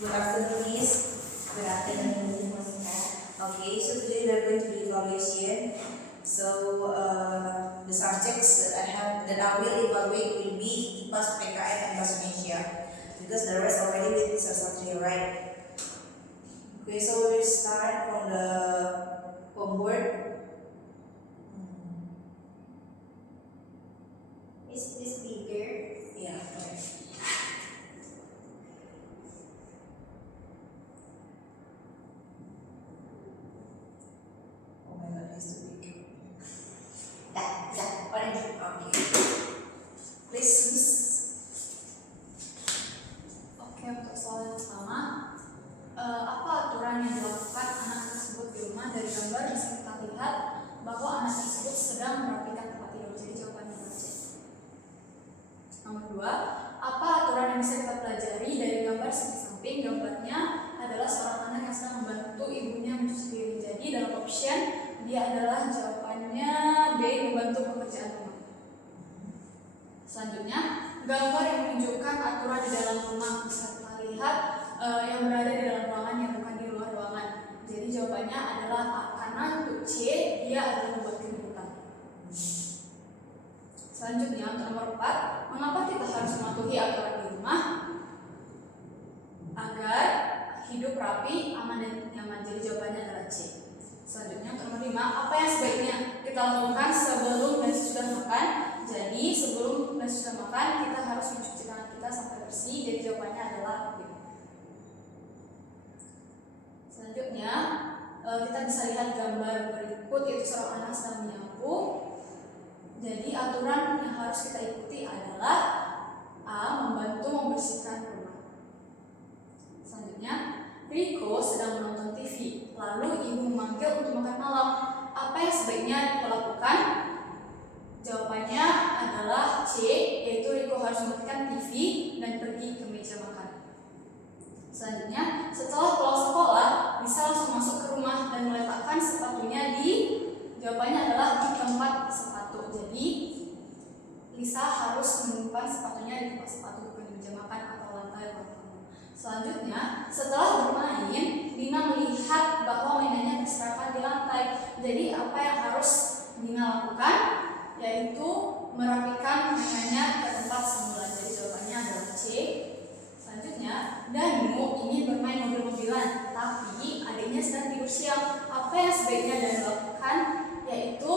Good afternoon, Miss. Good afternoon, Ms. Monica. Okay, so today we are going to do evaluation. So the subjects that I will evaluate will be IPAS, PKN, and Bahasa Indonesia because the rest already with Mr. Satria, right? Okay, so we'll start from the homework. Is this bigger? Yeah. Okay. Oh my God, it's too big. Orange. Okay. Please, Miss. Oke, untuk soal yang pertama, apa aturan yang dilakukan anak tersebut di rumah? Dari gambar bisa kita lihat bahwa anak tersebut sedang merapikan tempat tidur. Jadi jawabannya adalah C. Nomor 2, apa aturan yang bisa kita pelajari dari gambar samping? Gambarnya adalah seorang anak yang sedang membantu ibunya mencuci piring. Jadi dalam option dia adalah jawabannya B, membantu pekerjaan rumah. Selanjutnya, gambar yang menunjukkan aturan di dalam rumah bisa kita lihat yang berada di dalam ruangan yang bukan di luar ruangan. Jadi jawabannya adalah A, karena untuk C dia adalah membuat keributan. Selanjutnya untuk nomor 4, mengapa kita harus mematuhi aturan di rumah? Agar hidup rapi, aman dan nyaman. Jadi jawabannya adalah C. Selanjutnya untuk nomor 5, apa yang sebaiknya kita lakukan sebelum dan sesudah makan? Jadi sebelum dan sesudah makan kita harus mencuci tangan kita sampai bersih. Jadi jawabannya adalah B. Selanjutnya kita bisa lihat gambar berikut, itu seorang anak sedang menyapu. Jadi aturan yang harus kita ikuti adalah A, membantu membersihkan rumah. Selanjutnya, Riko sedang menonton TV, lalu ibu memanggil untuk makan malam. Apa yang sebaiknya Riko lakukan? Jawabannya adalah C, yaitu Riko harus mematikan TV dan pergi ke meja makan. Selanjutnya, setelah pulang sekolah, bisa langsung masuk ke rumah dan meletakkan sepatunya di, jawabannya adalah di tempat sepatu. Jadi, Lisa harus menyimpan sepatunya di tempat sepatu, bukan di meja makan atau lantai ruang tamu. Selanjutnya, setelah bermain, Dina melihat bahwa mainannya berserakan di lantai. Jadi, apa yang harus Dina lakukan? Yaitu merapikan mainannya ke tempat semula. Jadi jawabannya adalah C. Selanjutnya, Danu ini bermain mobil-mobilan, tapi adiknya sedang tidur siang. Apa yang sebaiknya Danu lakukan? Yaitu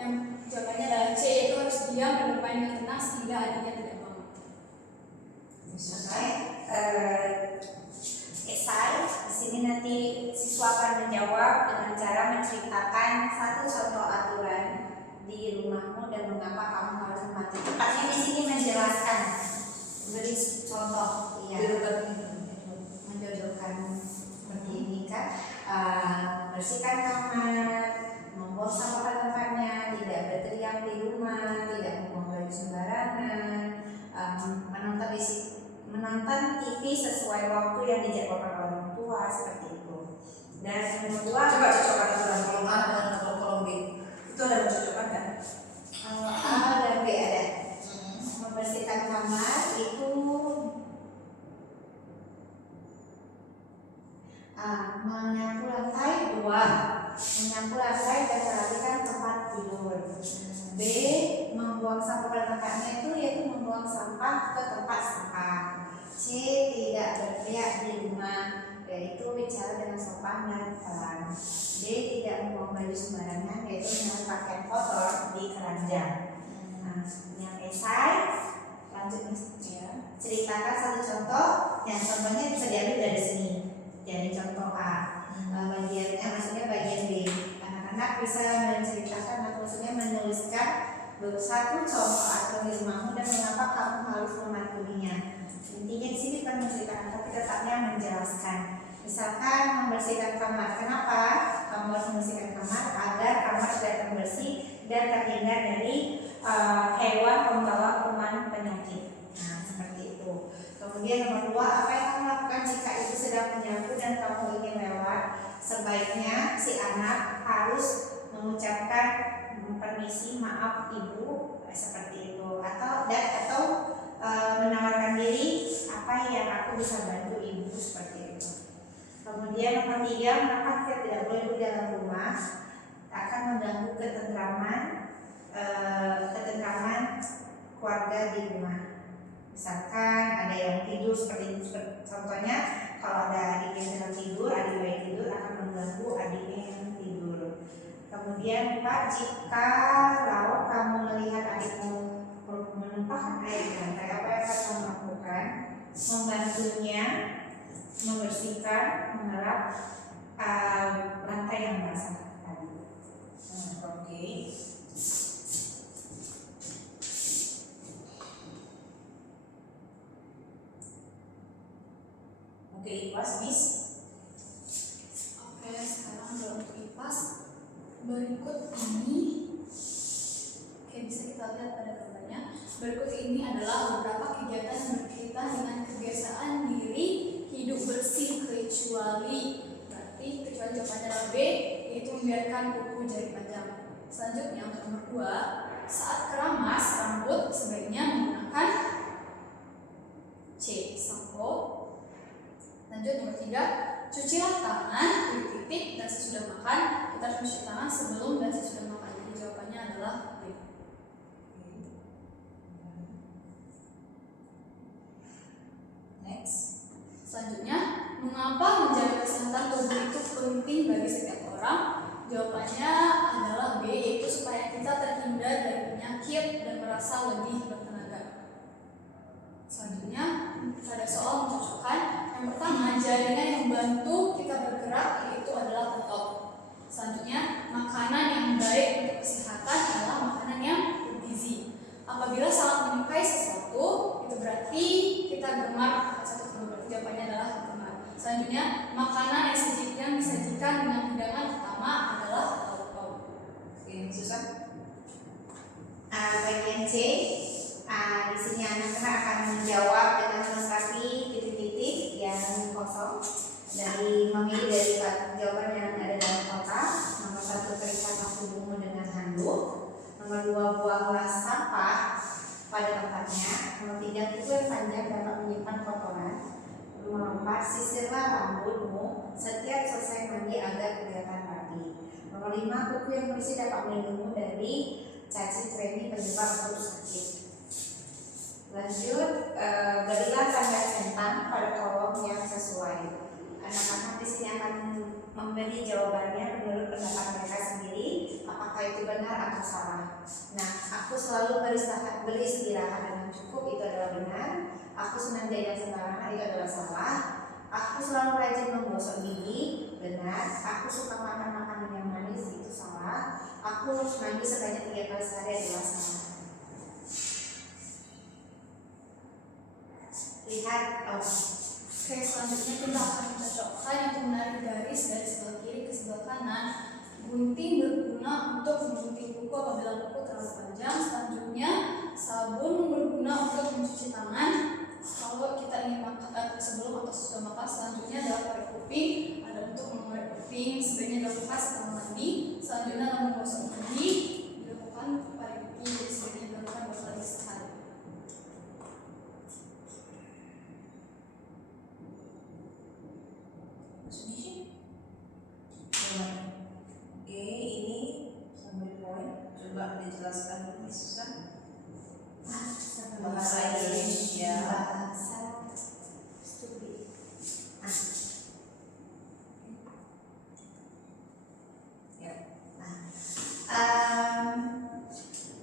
yang jawabannya adalah C, yaitu harus diam dan bermain dengan tenang sehingga adiknya tidak bangun. Selesai. Esai. Di sini nanti siswa akan menjawab dengan cara menceritakan satu contoh aturan di rumahmu dan mengapa kamu harus mematuhi. Tepatnya di sini menjelaskan, beri contoh, ya, menjodohkan seperti ini kan, bersihkan kamar, membuang sampah pada tempatnya, tidak berteriak di rumah, tidak membuang baju sembarangan, menonton TV sesuai waktu yang dijadwalkan orang tua, seperti itu. Dan yang kedua, Coba cocokkan aturan kolom A dengan kolom B. Itu ada mencocokkan kan? A dan B ada. Membersihkan kamar itu menyapu lantai 2, menyapu lantai dan merapikan tempat tidur. B, membuang sampah pada tempatnya itu yaitu membuang sampah ke tempat sampah. C, tidak berteriak di rumah, yaitu bicara dengan sopan dan pelan. D, tidak membuang baju sembarangan, yaitu menaruh pakaian kotor di keranjang. Nah, yang esai, lanjut ya. Ceritakan satu contoh, yang contohnya bisa diambil dari sini. Jadi contoh A, bagiannya maksudnya bagian B. Anak-anak bisa menceritakan atau maksudnya menuliskan satu contoh atau di rumahmu dan mengapa kamu harus mematuhinya. Intinya di sini bukan menceritakan, tapi tetapnya menjelaskan. Misalkan membersihkan kamar. Kenapa kamu harus membersihkan kamar? Agar kamar kelihatan bersih dan terhindar dari hewan pembawa kuman penyakit. Nah, seperti itu. Kemudian nomor 2, apa yang kamu lakukan jika ibu sedang menyapu dan kamu ingin lewat? Sebaiknya si anak harus mengucapkan permisi, maaf ibu, seperti itu, atau menawarkan diri, apa yang aku bisa bantu ibu, seperti itu. Kemudian nomor 3, mengapa kita tidak boleh di dalam rumah? Akan mengganggu ketentraman keluarga di rumah. Misalkan ada yang tidur seperti contohnya, kalau ada adik yang sedang tidur, adik bayi tidur akan mengganggu adiknya yang tidur. Kemudian 4, jika kalau kamu melihat adikmu menumpahkan air di lantai, apa yang akan kamu lakukan? Membantunya membersihkan, mengelap lantai yang basah tadi. Oke. Oke, IPAS, Miss. Oke, sekarang kalau untuk IPAS berikut ini, oke bisa kita lihat pada gambarnya. Berikut ini adalah beberapa kegiatan yang berkaitan dengan kebiasaan diri hidup bersih kecuali jawabannya adalah B, yaitu membiarkan kuku jari panjang. Selanjutnya untuk nomor 2, saat keramas rambut sebaiknya menggunakan C, sampo. Lanjut nomor 3, cucilah tangan titik dan sesudah makan. Kita harus mencuci tangan sebelum dan sesudah makan. Jadi jawabannya adalah B. Next. Selanjutnya, mengapa menjaga kesehatan tubuh itu penting bagi setiap orang? Jawabannya adalah B, yaitu supaya kita terhindar dari penyakit dan merasa lebih bertenaga. Selanjutnya, pada soal mencocokkan, yang pertama, jaringan yang membantu kita bergerak yaitu adalah otot. Selanjutnya, makanan yang baik untuk kesehatan adalah makanan yang bergizi. Apabila sangat menyukai sesuatu, itu berarti kita gemar satu produk. Jawabannya adalah gemar. Selanjutnya, makanan yang disajikan dengan hidangan utama adalah lauk-pauk. Oke, Susan. Bagian C, di sini anak-anak akan menjawab dengan melengkapi titik-titik yang kosong dari memilih dari jawaban yang ada dalam kotak. Nomor 1, terikat tubuhmu dengan handuk. Nomor 2, buanglah sampah pada tempatnya. Nomor 3, kuku yang panjang dapat menyimpan kotoran. Nomor 4, sisirlah rambutmu setiap selesai mandi agar kelihatan rapi. Nomor 5, kuku yang bersih dapat melindungimu dari cacing kremi penyebab perut sakit. Lanjut, berilah tanda centang pada kolom yang sesuai. Anak-anak di sini akan memberi jawabannya menurut pendapat mereka sendiri, apakah itu benar atau salah. Nah, aku selalu beristirahat dengan cukup, itu adalah benar. Aku senang jajan sembarangan, itu adalah salah. Aku selalu rajin menggosok gigi, benar. Aku suka makan makanan yang manis, itu salah. Aku mandi sebanyak 3 kali sehari, adalah salah. Lihat, Oke, selanjutnya kita akan mencocokkan untuk menarik garis dari sebelah kiri ke sebelah kanan. Gunting berguna untuk menggunting kuku apabila kuku terlalu panjang. Selanjutnya, sabun berguna untuk mencuci tangan kalau kita ingin makan sebelum atau sesudah makan. Selanjutnya adalah korek kuping, ada untuk mengorek kuping sebaiknya dilakukan setelah mandi. Selanjutnya adalah menggosok gigi, dilakukan pada gigi, jadi sebaiknya dilakukan 2 kali sehari. Oke, ini summary point. Coba dijelaskan dulu, Miss Susan. Bahasa Indonesia. Bahasa stupid. Ya.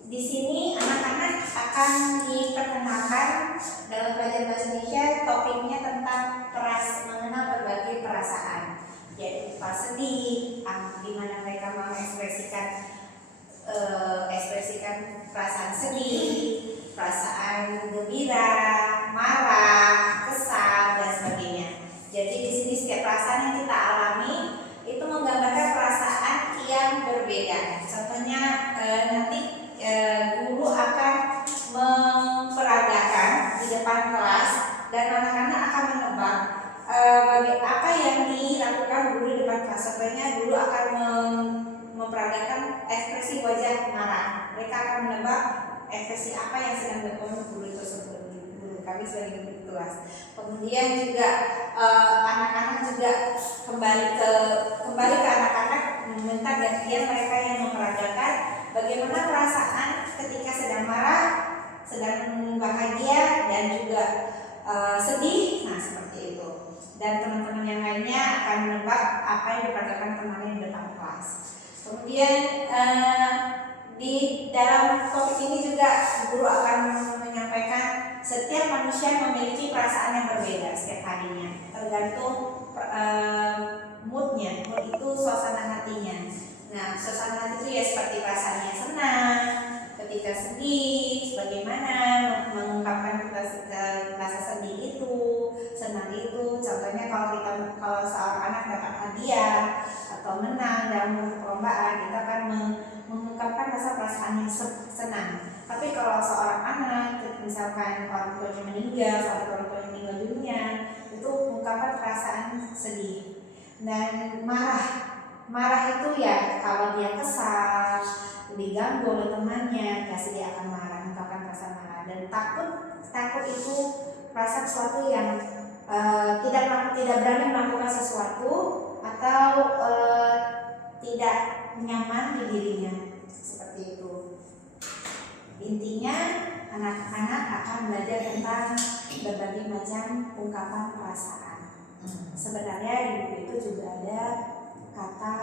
Di sini anak-anak akan diperkenalkan dalam pelajaran bahasa Indonesia, topiknya tentang mengenal berbagai perasaan. Jadi sedih, di mana mereka mengekspresikan perasaan sedih, perasaan gembira, marah, kesal, dan sebagainya. Jadi di sini setiap perasaan yang kita alami itu menggambarkan perasaan yang berbeda. Contohnya nanti guru akan memperagakan di depan kelas dan anak-anak akan menebak apa yang dilakukan guru di depan kelas. Contohnya guru akan memperagakan ekspresi wajah marah. Mereka akan menebak ekspresi apa yang sedang dilakukan guru tersebut. Guru kami sebagai guru kelas. Kemudian juga anak-anak juga juga kembali ke anak-anak, meminta gantian mereka yang memperagakan bagaimana perasaan ketika sedang marah, sedang bahagia, dan juga sedih. Nah, seperti itu. Dan teman-teman yang lainnya akan menebak apa yang diperagakan kemarin di depan kelas. Kemudian di dalam topik ini juga guru akan menyampaikan setiap manusia memiliki perasaan yang berbeda setiap harinya, tergantung moodnya. Mood itu suasana hatinya. Nah, suasana hati itu ya seperti perasaannya senang, ketika sedih, bagaimana mengungkapkan rasa sedih itu, senang itu. Contohnya kalau seorang anak dapat hadiah atau menang dalam perlombaan, kita akan mengungkapkan rasa perasaan yang senang. Tapi kalau seorang anak, misalkan orang tuanya meninggal, sampai orang tuanya meninggal dunia, itu mengungkapkan perasaan sedih. Dan marah itu ya kalau dia kesal, diganggu oleh temannya, pasti dia akan marah, mengungkapkan perasaan marah. Dan takut itu perasaan sesuatu yang tidak berani melakukan sesuatu atau tidak nyaman di dirinya, seperti itu. Intinya anak-anak akan belajar tentang berbagai macam ungkapan perasaan. Sebenarnya di buku itu juga ada kata,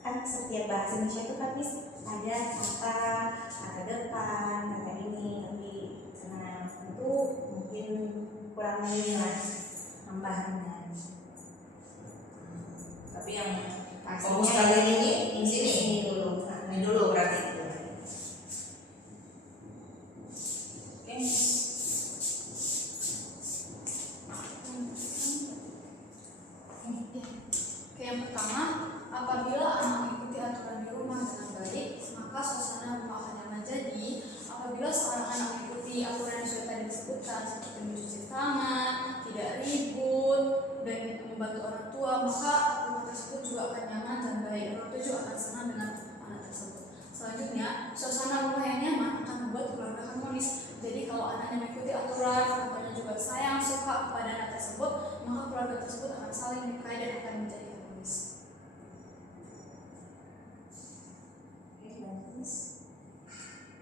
kan setiap bahasa Indonesia itu kan ada kata depan, kata ini, tapi itu mungkin kurang lebih tambahan. Tapi yang Pastinya fokus kali ini di sini. ini dulu. Ini dulu berarti. Oke. Oke, yang pertama, apabila anak mengikuti aturan di rumah dengan baik, maka suasana rumah akan nyaman. Jadi, apabila seorang anak mengikuti aturan yang sudah tadi disebutkan, seperti mencuci tangan, tidak ribut, dan membantu orang tua, maka rumah tersebut juga akan nyaman dan baik. Orang tua juga akan senang dengan anak tersebut. Selanjutnya, suasana rumah yang nyaman akan membuat keluarga harmonis. Jadi, kalau anaknya mengikuti aturan, orang tuanya juga sayang, suka kepada anak tersebut, maka keluarga tersebut akan saling menyukai dan akan menjadi harmonis.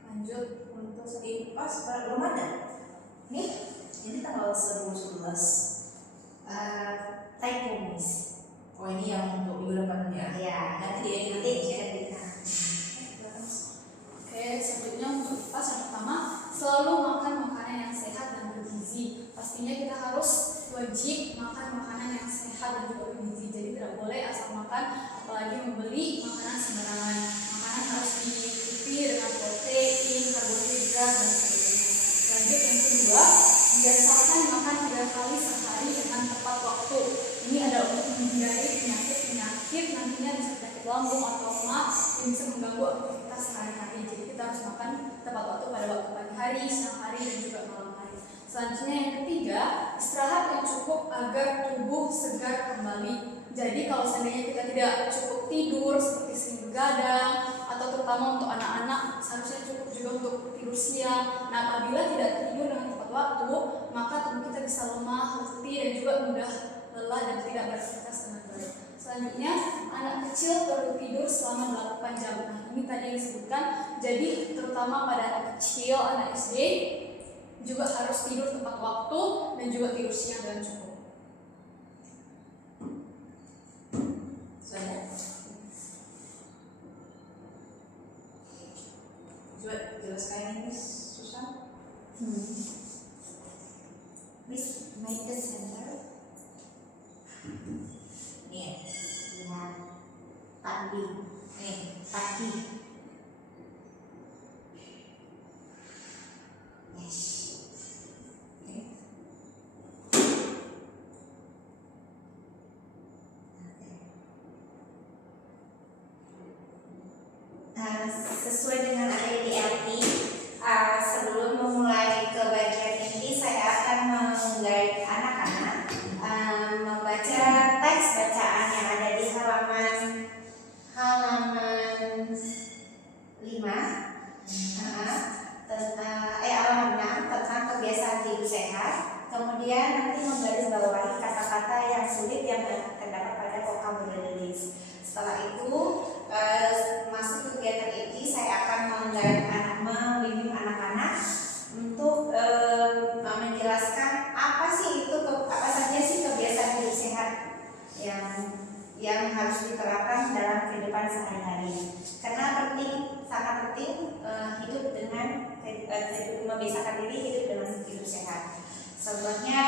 Lanjut Untuk pas belum ada. Nih, Ini tanggal 10/11. typo miss. Oh, ini yang untuk minggu depan ya. Ya, Nanti dia nanti saya bisa. Oke, selanjutnya untuk pas yang pertama, selalu makan makanan yang sehat dan bergizi. Pastinya kita harus wajib makan makanan yang sehat dan juga bergizi. Jadi tidak boleh asal makan, apalagi membeli makanan sembarangan. Makanan harus dicukupi dengan protein, karbohidrat, dan sebagainya. Lanjut yang kedua, biasakan makan 3 kali sehari dengan tepat waktu. Ini adalah untuk menghindari penyakit nantinya bisa penyakit lambung atau mah yang bisa mengganggu aktivitas sehari-hari. Jadi kita harus makan tepat waktu pada waktu pagi hari, siang hari, dan juga malam hari. Selanjutnya yang ketiga, istirahat yang cukup agar tubuh segar kembali. Jadi kalau seandainya kita tidak cukup tidur seperti sering begadang atau terutama untuk anak-anak seharusnya cukup juga untuk tidur siang. Nah, apabila tidak tidur dengan tepat waktu, maka tubuh kita bisa lemah, letih, dan juga mudah lelah dan tidak beraktivitas dengan baik. Selanjutnya, anak kecil perlu tidur selama 8 jam. Nah, ini tadi yang disebutkan. Jadi terutama pada anak kecil, anak SD juga harus tidur tepat waktu dan juga tidur siang dengan cukup. Saya coba jelaskan ini susah. Miss, make the center. Nih, Ya, pagi. nih. Pagi. Yes. Nih. Sesuai dengan ada di LP, sebelum memulai ke bagian ini, saya akan meng-guide anak-anak membaca teks bacaan yang ada di halaman 5, halaman 6 tentang kebiasaan hidup sehat. Kemudian nanti menggarisbawahi kata-kata yang sulit yang yang terdapat pada vocabulary list. Setelah itu masuk ke kegiatan ini, saya akan membimbing anak-anak untuk menjelaskan apa saja sih kebiasaan hidup sehat yang harus diterapkan dalam kehidupan sehari-hari. Karena sangat penting hidup dengan membiasakan diri hidup dengan hidup sehat. Contohnya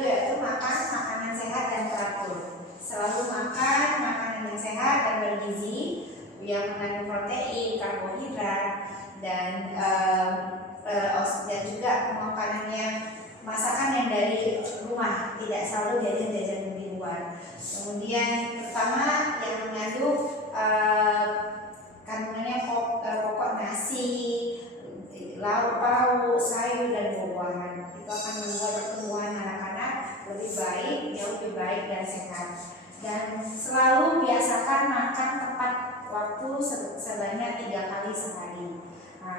yaitu makan makanan sehat dan teratur. Selalu makan makanan yang sehat dan bergizi yang mengandung protein, karbohidrat, dan juga makanan masakan yang dari rumah, tidak selalu jajan-jajan di luar. Kemudian pertama yang mengandung kandungannya pokok nasi, lauk pauk, sayur dan buah-buahan. Itu akan membuat pertumbuhan anak-anak jauh lebih baik dan sehat. Dan selalu biasakan makan tepat waktu sebanyak 3 kali sehari.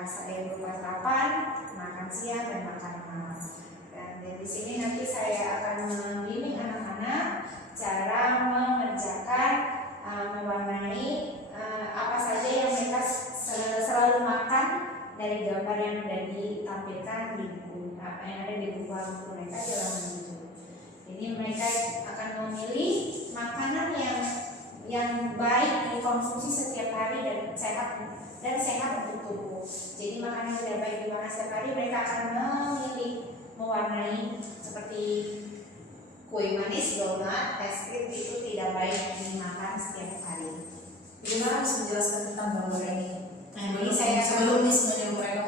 Saya berupa sarapan, makan siang dan makan malam. Dan dari sini nanti saya akan membimbing anak-anak cara mengerjakan mewarnai apa saja yang mereka selalu makan dari gambar yang sudah ditampilkan di buku yang ada di buku mereka di halaman 7. Jadi mereka akan memilih makanan yang baik dikonsumsi setiap hari dan sehat untuk tubuh. Jadi makanan yang tidak baik dimakan setiap hari mereka akan memilih mewarnai seperti kue manis, donat, es krim itu tidak baik dimakan setiap hari. Bagaimana bisa menjelaskan tentang gambar ini? Jadi saya sebelum mereka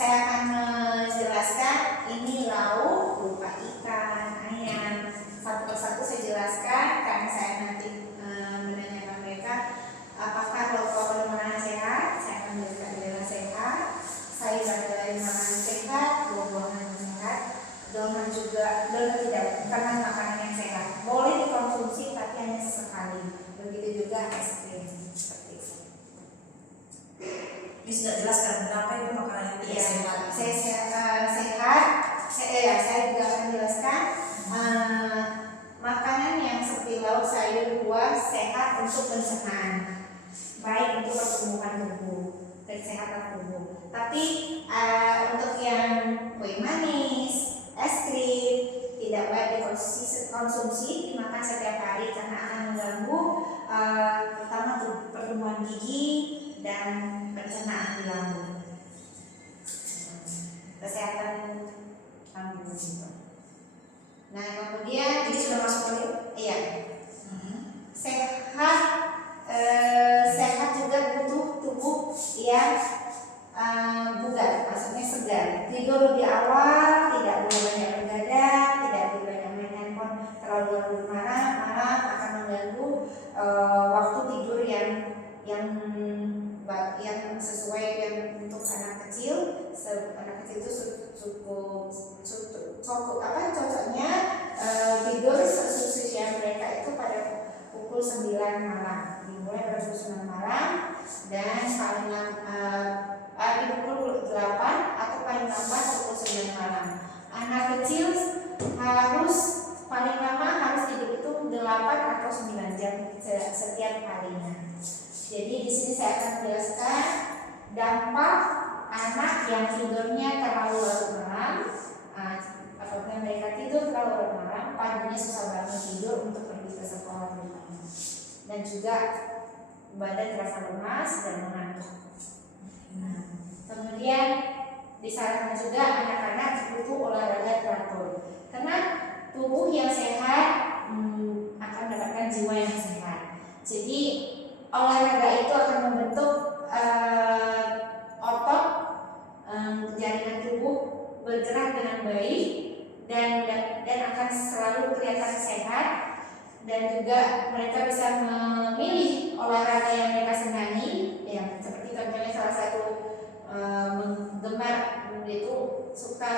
saya akan menjelaskan ini lauk berupa ikan, ayam. Satu persatu saya jelaskan karena saya nanti menanyakan mereka apakah lauk makanan sehat. Saya akan menjelaskan dengan sehat. Sayur dari makanan sehat, buah-buahan sehat. Donat tidak bukan makanan yang sehat. Boleh dikonsumsi tapi hanya sesekali. Begitu juga es krim seperti itu. Ini sudah jelaskan kenapa itu makanan yang tidak sehat. Saya juga akan jelaskan makanan yang seperti lauk, sayur, buah sehat untuk pencernaan, baik untuk pertumbuhan tubuh, kesehatan tubuh. Tapi untuk yang kue manis, es krim tidak baik dikonsumsi dimakan setiap hari karena akan mengganggu pertama pertumbuhan gigi dan pencernaan di lambung, kesehatan lambung juga. Nah kemudian Ini sudah masuk lagi? iya, sehat juga butuh tubuh yang bugar, maksudnya segar. Tidur lebih awal, tidak boleh banyak begadang, tidak boleh banyak main handphone terlalu larut malam akan mengganggu waktu tidur yang sesuai yang untuk anak kecil. Anak kecil itu cocoknya tidur sesuai mereka itu pada pukul 9 malam, dimulai pada pukul 9 malam dan paling di pukul 8 atau paling lambat pukul 9 malam. Anak kecil harus paling lama harus tidur itu 8 atau 9 jam setiap harinya. Jadi di sini saya akan menjelaskan dampak anak yang tidurnya terlalu larut malam. Apabila mereka tidur terlalu larut malam, paginya susah banget tidur untuk pergi ke sekolah terutama. Dan juga badan terasa lemas dan mengantuk. Kemudian disarankan juga anak-anak butuh olahraga teratur. Karena tubuh yang sehat akan mendapatkan jiwa yang sehat. Jadi olahraga itu akan membentuk otot, jaringan tubuh bergerak dengan baik dan akan selalu kelihatan sehat, dan juga mereka bisa memilih olahraga yang mereka senangi, ya seperti contohnya salah satu gemar itu suka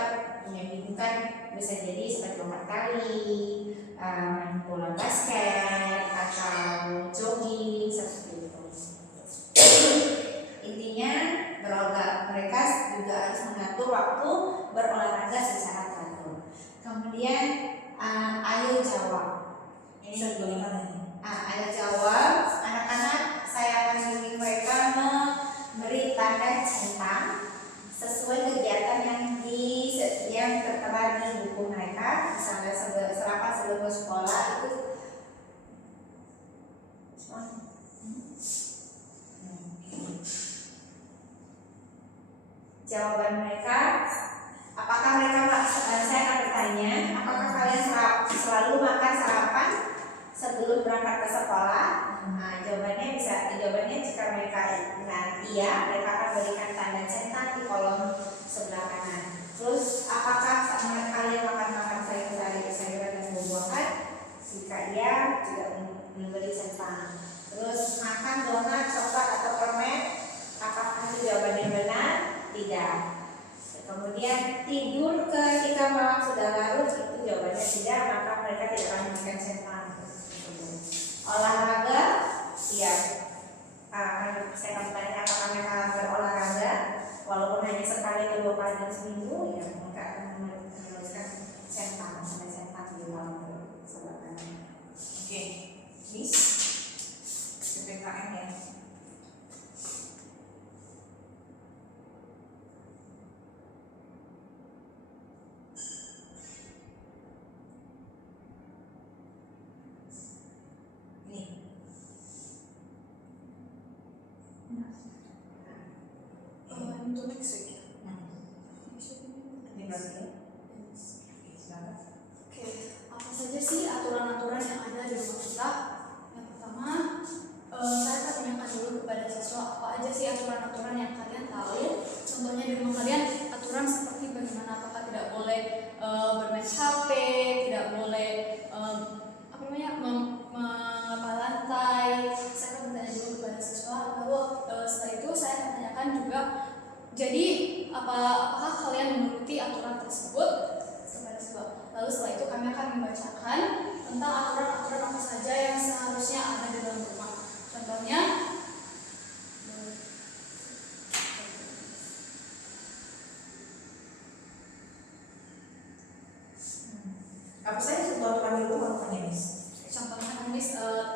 bukan bisa jadi seperti lompat tali, main bola basket atau jogging seperti itu. Intinya mereka juga harus mengatur waktu berolahraga secara teratur. Kemudian ayo jawab. jawaban mereka. Apakah mereka saya akan bertanya, apakah kalian selalu makan sarapan sebelum berangkat ke sekolah? Nah, jawabannya jika mereka iya, mereka akan berikan tanda centang di kolom sebelah kanan. Terus, apakah kalian makan sayur-sayuran dan buah-buahan? Jika iya, juga memberi centang. Terus, makan donat, coklat atau permen? Apakah itu jawabannya benar? Tidak. Kemudian tidur ketika malam sudah larut, itu jawabannya tidak, maka mereka tidak akan memberikan centang. Olahraga, iya. Saya akan bertanya apakah mereka berolahraga, walaupun hanya sekali atau 2 kali dalam seminggu, ya mereka akan menuliskan centang sampai centang di dalam sebelah kanan. Oke, Miss, PPKN ya. Untuk next week ya. Ini berarti ya. Oke, apa saja sih aturan-aturan yang ada di rumah kita? Yang pertama, saya akan tanyakan dulu kepada siswa apa aja sih aturan-aturan yang kalian tahu. Contohnya di rumah kalian aturan seperti bagaimana, apakah tidak boleh bermain HP, tidak boleh mengepal lantai. Saya akan bertanya dulu kepada siswa. Lalu setelah itu saya akan tanyakan juga. Jadi apakah kalian menuruti aturan tersebut kepada siswa? Lalu setelah itu kami akan membacakan tentang aturan-aturan apa saja yang seharusnya ada di dalam rumah. Contohnya, apa saja sebuah aturan di rumah kan ya, Miss? contohnya Miss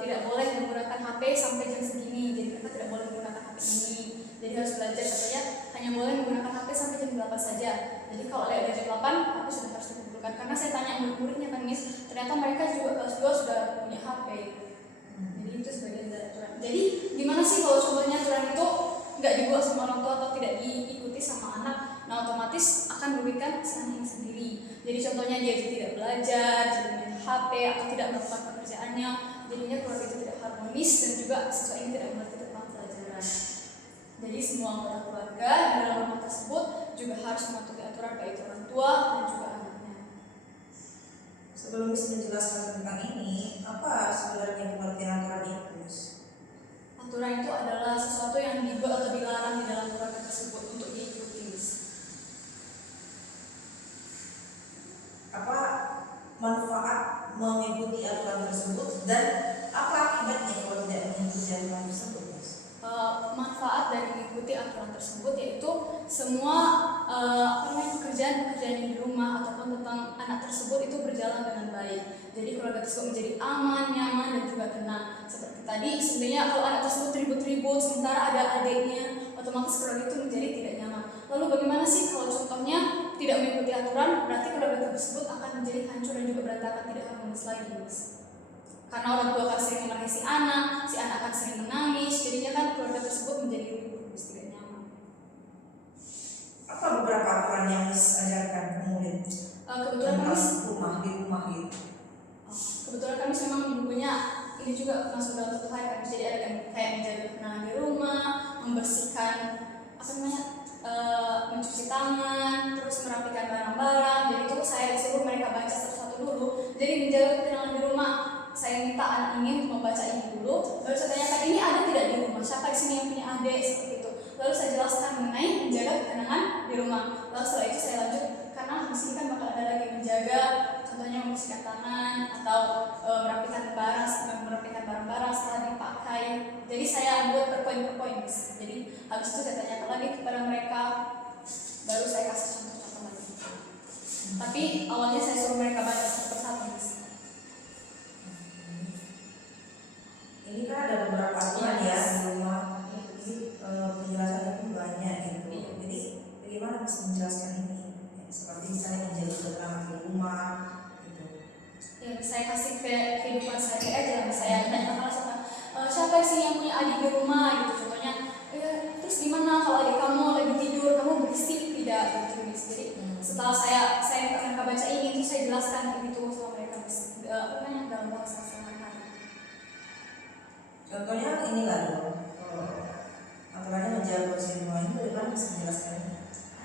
tidak boleh menggunakan HP sampai jam segini. Jadi mereka tidak boleh menggunakan HP ini. Jadi harus belajar contohnya hanya boleh menggunakan HP sampai jam 8 saja. Jadi kalau ada jam 8 HP sudah harus dikumpulkan. Karena saya tanya murid-muridnya kan Miss, ternyata mereka juga kelas 2 sudah punya HP. Jadi itu sebagian dari aturan. Jadi gimana sih kalau contohnya aturan itu nggak dibuat sama orang tua atau tidak diikuti sama anak? Nah otomatis akan merugikan si anak sendiri. Jadi contohnya dia tidak belajar, jadi main HP atau tidak melakukan pekerjaannya, jadinya keluarga itu tidak harmonis dan juga siswa ini tidak mengerti tentang pelajaran. Jadi semua anggota keluarga di dalam rumah tersebut juga harus mematuhi aturan baik orang tua dan juga anaknya. Sebelum Miss menjelaskan tentang ini, apa sebenarnya pengertian aturan itu, Miss? Aturan itu adalah sesuatu yang dibuat atau dilarang di dalam keluarga tersebut untuk diikuti, Miss. Apa manfaat mengikuti aturan tersebut dan apa akibatnya kalau tidak mengikuti aturan tersebut, Miss? Manfaat dari mengikuti aturan tersebut yaitu semua pekerjaan-pekerjaan di rumah ataupun tentang anak tersebut itu berjalan dengan baik. Jadi keluarga tersebut menjadi aman, nyaman dan juga tenang. Seperti tadi sebenarnya kalau anak tersebut ribut-ribut sementara ada adiknya, otomatis keluarga itu menjadi tidak nyaman. Lalu bagaimana sih kalau contohnya tidak mengikuti aturan? Berarti keluarga tersebut akan menjadi hancur dan juga berantakan, tidak harmonis lagi, Miss. Karena orang tua akan sering memarahi si anak akan sering menangis, jadinya kan keluarga tersebut menjadi ribut, tidak nyaman. Apa beberapa aturan yang Miss ajarkan ke murid? Kebetulan kami di rumah gitu. Kebetulan kami memang di bukunya ini juga masuk dalam satu hal kan, jadi ada kan kayak menjaga ketenangan di rumah, membersihkan mencuci tangan, terus merapikan barang-barang. Jadi itu saya disuruh mereka baca satu-satu dulu. Jadi menjaga ketenangan di rumah, saya minta anak ini untuk membaca ini dulu. Baru saya tanyakan ini ada tidak di rumah, siapa di sini yang punya adik seperti itu. Lalu saya jelaskan mengenai menjaga ketenangan di rumah. Lalu setelah itu saya lanjut karena di sini kan bakal ada lagi menjaga, contohnya membersihkan tangan atau merapikan barang-barang setelah dipakai. Jadi saya buat per poin. Jadi habis itu saya tanyakan lagi kepada mereka, baru saya kasih contoh-contoh lagi. Tapi awalnya saya suruh mereka baca satu persatu. Ini kan ada beberapa aturan ya di rumah. Jadi penjelasannya pun banyak gitu. Jadi bagaimana bisa menjelaskan ini? Seperti misalnya menjaga ketenangan di rumah gitu. Ya, saya kasih ke kehidupan saya aja. Saya tanya kalau siapa sih yang punya adik di rumah gitu contohnya. Terus gimana kalau adik kamu lagi tidur, kamu bersih tidak gitu Miss. Jadi setelah saya mereka baca ini terus saya jelaskan kayak gitu sama mereka Miss. Apa namanya dalam bahasa sehari-hari. Contohnya inilah dulu. Aturannya menjaga kebersihan rumah ini bagaimana bisa menjelaskan?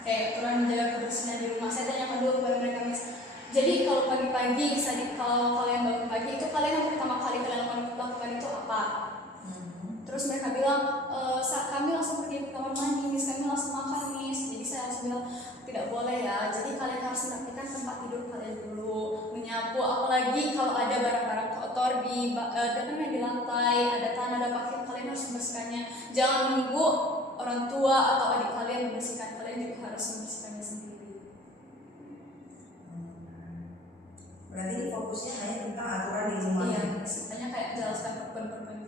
Oke, aturan menjaga kebersihan di rumah. Saya tanyakan dulu kepada mereka Miss. Jadi kalau pagi-pagi kalau kalian bangun pagi itu kalian yang pertama kali kalian lakukan itu apa? Terus mereka bilang, saat kami langsung pergi ke kamar mandi, Miss, kami langsung makan, Miss. Jadi saya langsung bilang, tidak boleh ya. Jadi kalian harus merapikan tempat tidur kalian dulu, menyapu. Apalagi kalau ada barang-barang kotor di lantai, ada tanah, ada pakaian, kalian harus membersihkannya. Jangan menunggu orang tua atau adik kalian membersihkan, kalian juga harus membersihkannya sendiri. Berarti fokusnya hanya tentang aturan di rumah. Iya, Miss. Makanya kayak jelaskan perempuan-perempuan